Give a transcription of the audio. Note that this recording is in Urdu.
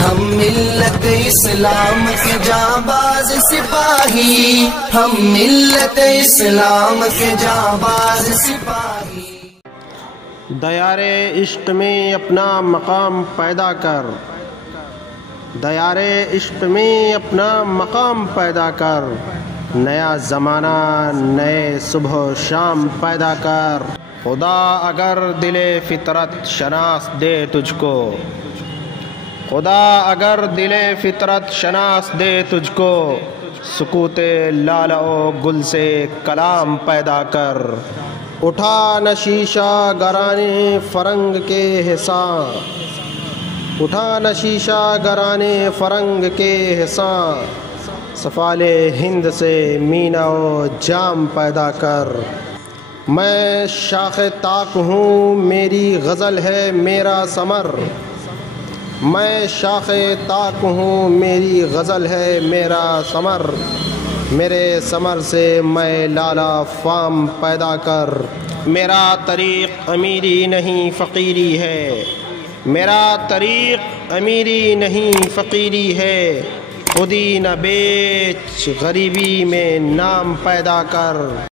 ہم ملت اسلام کے جانباز سپاہی، ہم ملت اسلام کے جانباز سپاہی۔ دیار عشق میں اپنا مقام پیدا کر، دیار عشق میں اپنا مقام پیدا کر، نیا زمانہ نئے صبح و شام پیدا کر۔ خدا اگر دل فطرت شناس دے تجھ کو، خدا اگر دل فطرت شناس دے تجھ کو، سکوت لالہ و گل سے کلام پیدا کر۔ اٹھا نہ شیشہ گرانے فرنگ کے حصاں، اٹھا نہ شیشہ گرانے فرنگ کے حصاں، سفال ہند سے مینا و جام پیدا کر۔ میں شاخ طاق ہوں میری غزل ہے میرا ثمر، میں شاخ طاق ہوں میری غزل ہے میرا ثمر، میرے ثمر سے میں لالہ فام پیدا کر۔ میرا طریق امیری نہیں فقیری ہے، میرا طریق امیری نہیں فقیری ہے، خودی نہ بیچ غریبی میں نام پیدا کر۔